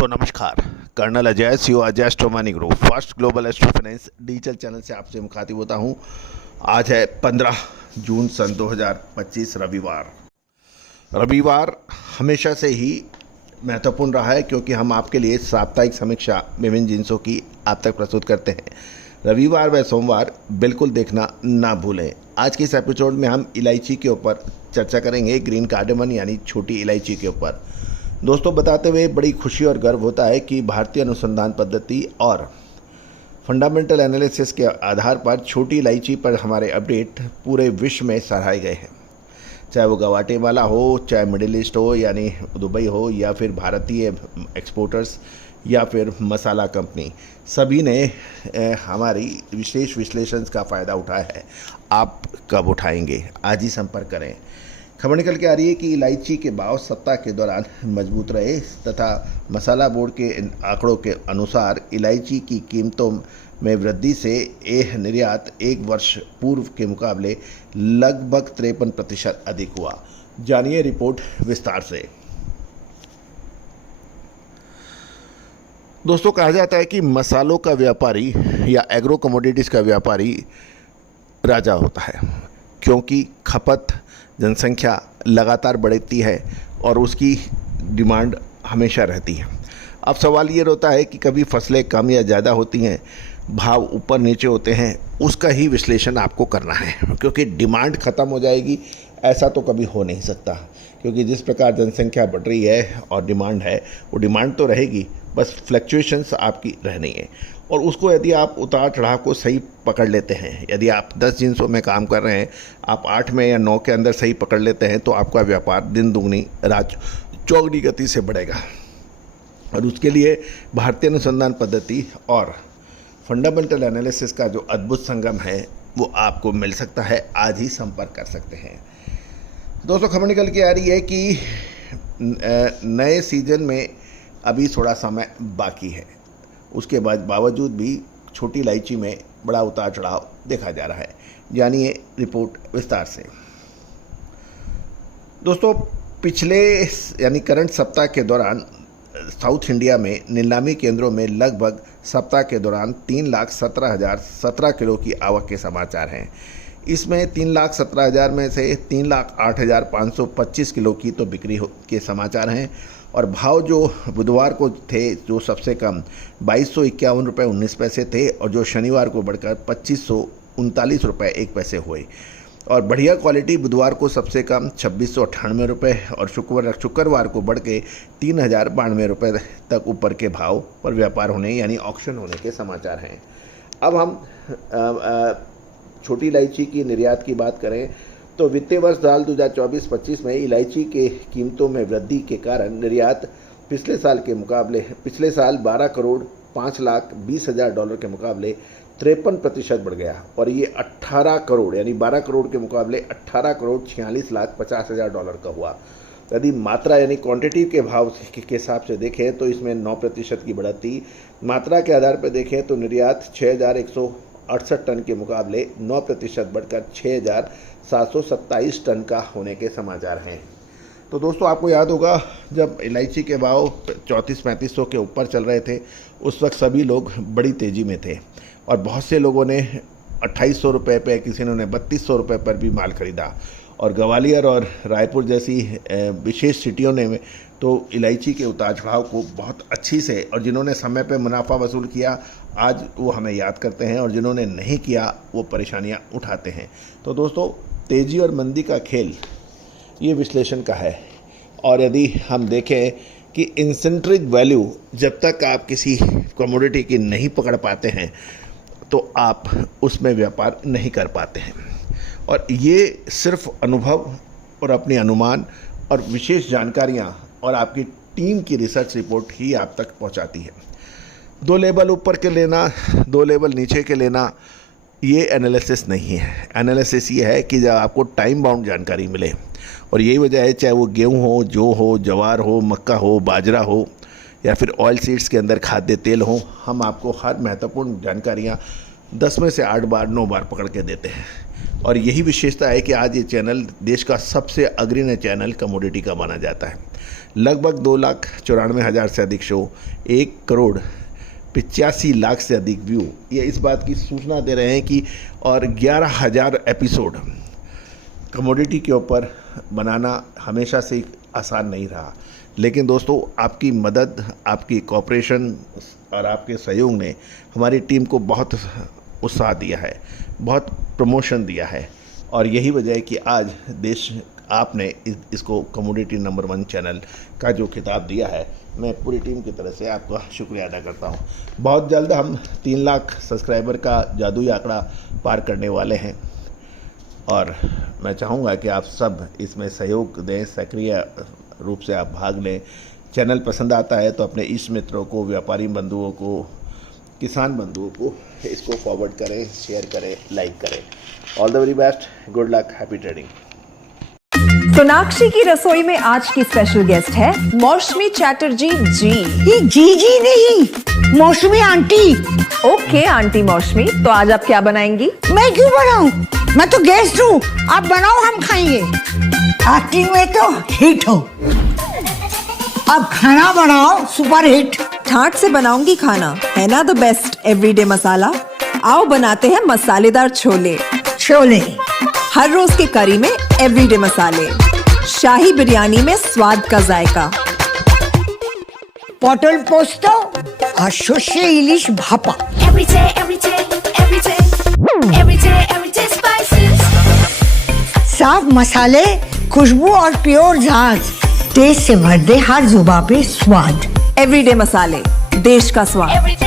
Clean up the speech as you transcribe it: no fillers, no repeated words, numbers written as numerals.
दोस्तों नमस्कार। Colonel Ajay CO Ajay astromoney group first global astro finance digital channel से आपसे मुखातिब होता हूं। आज है 15 जून सन 2025 रविवार हमेशा से ही महत्वपूर्ण रहा है क्योंकि हम आपके लिए साप्ताहिक समीक्षा विभिन्न जिन्सों की आप तक प्रस्तुत करते हैं। रविवार व सोमवार बिल्कुल देखना ना भूलें। आज के इस एपिसोड में हम इलायची के ऊपर चर्चा करेंगे, ग्रीन कार्डेमन यानी छोटी इलायची के ऊपर। दोस्तों बताते हुए बड़ी खुशी और गर्व होता है कि भारतीय अनुसंधान पद्धति और फंडामेंटल एनालिसिस के आधार पर छोटी इलायची पर हमारे अपडेट पूरे विश्व में सराहे गए हैं। चाहे वो ग्वाटेमाला हो, चाहे मिडिल ईस्ट हो यानी दुबई हो, या फिर भारतीय एक्सपोर्टर्स या फिर मसाला कंपनी, सभी ने हमारी विशेष विश्लेषण का फ़ायदा उठाया है। आप कब उठाएंगे? आज ही संपर्क करें। खबर निकल के आ रही है कि इलायची के भाव सप्ताह के दौरान मजबूत रहे तथा मसाला बोर्ड के आंकड़ों के अनुसार इलायची की कीमतों में वृद्धि से यह निर्यात एक वर्ष पूर्व के मुकाबले लगभग 53% अधिक हुआ। जानिए रिपोर्ट विस्तार से। दोस्तों कहा जाता है कि मसालों का व्यापारी या एग्रो कमोडिटीज़ का व्यापारी राजा होता है क्योंकि खपत जनसंख्या लगातार बढ़ती है और उसकी डिमांड हमेशा रहती है। अब सवाल ये होता है कि कभी फसलें कम या ज़्यादा होती हैं, भाव ऊपर नीचे होते हैं, उसका ही विश्लेषण आपको करना है क्योंकि डिमांड ख़त्म हो जाएगी ऐसा तो कभी हो नहीं सकता। क्योंकि जिस प्रकार जनसंख्या बढ़ रही है और डिमांड है, वो डिमांड तो रहेगी, बस फ्लक्चुएशंस आपकी रहनी है। और उसको यदि आप उतार चढ़ाव को सही पकड़ लेते हैं, यदि आप 10 जिन्सों में काम कर रहे हैं, आप 8 में या 9 के अंदर सही पकड़ लेते हैं तो आपका व्यापार दिन दुगनी रात चौगुनी गति से बढ़ेगा। और उसके लिए भारतीय अनुसंधान पद्धति और फंडामेंटल एनालिसिस का जो अद्भुत संगम है वो आपको मिल सकता है। आज ही संपर्क कर सकते हैं। दोस्तों खबर निकल के आ रही है कि नए सीजन में अभी थोड़ा समय बाकी है, उसके बाद बावजूद भी छोटी इलायची में बड़ा उतार चढ़ाव देखा जा रहा है। जानिए रिपोर्ट विस्तार से। दोस्तों पिछले यानी करंट सप्ताह के दौरान साउथ इंडिया में नीलामी केंद्रों में लगभग सप्ताह के दौरान 3,17,017 किलो की आवक के समाचार हैं। इसमें 3,17,000 में से 3,08,525 किलो की तो बिक्री के समाचार हैं और भाव जो बुधवार को थे जो सबसे कम 2251 रुपये 19 पैसे थे और जो शनिवार को बढ़कर 2539 रुपये 1 पैसे हुए। और बढ़िया क्वालिटी बुधवार को सबसे कम 2698 रुपये और शुक्रवार को बढ़ के 3092 रुपये तक ऊपर के भाव पर व्यापार होने यानी ऑक्शन होने के समाचार हैं। अब हम छोटी इलायची की निर्यात की बात करें तो वित्तीय वर्ष साल 2024-25 में इलायची के कीमतों में वृद्धि के कारण निर्यात पिछले साल 12 करोड़ 5,20,000 डॉलर के मुकाबले 53% बढ़ गया और ये 18 करोड़ यानी 12 करोड़ के मुकाबले 18 करोड़ 46,50,000 डॉलर का हुआ। यदि मात्रा यानी क्वांटिटी के भाव के हिसाब से देखें तो इसमें 9% की बढ़ोतरी, मात्रा के आधार पर देखें तो निर्यात 6,168 टन के मुकाबले 9% बढ़कर 6,727 टन का होने के समाचार हैं। तो दोस्तों आपको याद होगा जब इलायची के भाव 34-3500 के ऊपर चल रहे थे उस वक्त सभी लोग बड़ी तेज़ी में थे और बहुत से लोगों ने 2800 रुपये पे, किसी ने 3200 रुपये पर भी माल खरीदा। और ग्वालियर और रायपुर जैसी विशेष सिटियों ने तो इलायची के उतार चढ़ाव को बहुत अच्छी से, और जिन्होंने समय पे मुनाफा वसूल किया आज वो हमें याद करते हैं और जिन्होंने नहीं किया वो परेशानियां उठाते हैं। तो दोस्तों तेज़ी और मंदी का खेल ये विश्लेषण का है। और यदि हम देखें कि इंसेंट्रिक वैल्यू जब तक आप किसी कमोडिटी की नहीं पकड़ पाते हैं तो आप उसमें व्यापार नहीं कर पाते हैं। और ये सिर्फ अनुभव और अपनी अनुमान और विशेष जानकारियाँ और आपकी टीम की रिसर्च रिपोर्ट ही आप तक पहुँचाती है। 2 लेवल ऊपर के लेना, 2 लेवल नीचे के लेना, ये एनालिसिस नहीं है। एनालिसिस ये है कि जब आपको टाइम बाउंड जानकारी मिले, और यही वजह है चाहे वो गेहूँ हो, जौ हो, जवार हो, मक्का हो, बाजरा हो या फिर ऑयल सीड्स के अंदर खाद्य तेल हो, हम आपको हर महत्वपूर्ण जानकारियाँ 10 में से 8 बार 9 बार पकड़ के देते हैं। और यही विशेषता है कि आज ये चैनल देश का सबसे अग्रणी चैनल कमोडिटी का माना जाता है। लगभग 2,94,000 से अधिक शो, 1,85,00,000 से अधिक व्यू, ये इस बात की सूचना दे रहे हैं कि और 11,000 एपिसोड कमोडिटी के ऊपर बनाना हमेशा से आसान नहीं रहा। लेकिन दोस्तों, आपकी मदद, आपकी कोऑपरेशन और आपके सहयोग ने हमारी टीम को बहुत उत्साह दिया है, बहुत प्रमोशन दिया है, और यही वजह है कि आज देश आपने इसको कमोडिटी नंबर 1 चैनल का जो खिताब दिया है। मैं पूरी टीम की तरफ से आपका शुक्रिया अदा करता हूं। बहुत जल्द हम 3 लाख सब्सक्राइबर का जादुई आंकड़ा पार करने वाले हैं और मैं चाहूँगा कि आप सब इसमें सहयोग दें, सक्रिय रूप से आप भाग लें। चैनल पसंद आता है तो अपने इष्ट मित्रों को, व्यापारी बंधुओं को, किसान बंधुओं को इसको फॉरवर्ड करें, शेयर करें, लाइक करें। All the very best, good luck, happy trading. Sonakshi की रसोई में आज की स्पेशल गेस्ट है मौसमी चैटर्जी जी। ये जी नहीं, मौसमी आंटी। ओके आंटी मौसमी, तो आज आप क्या बनाएंगी? मैं क्यों बनाऊं? मैं तो गेस्ट हूँ, आप बनाओ, हम खाएंगे। एक्टिंग में तो हिट हो, अब खाना बनाओ सुपर हिट। ठाट से बनाऊंगी खाना, है ना द बेस्ट एवरीडे मसाला। आओ बनाते हैं मसालेदार छोले। छोले हर रोज के करी में एवरीडे मसाले, शाही बिरयानी में स्वाद का जायका। पटल पोस्तो और शोषे इलिश भापा। साफ मसाले, खुशबू और प्योर झांझ, टेस्ट से भर दे हर जुबान पे स्वाद। एवरीडे मसाले, देश का स्वाद।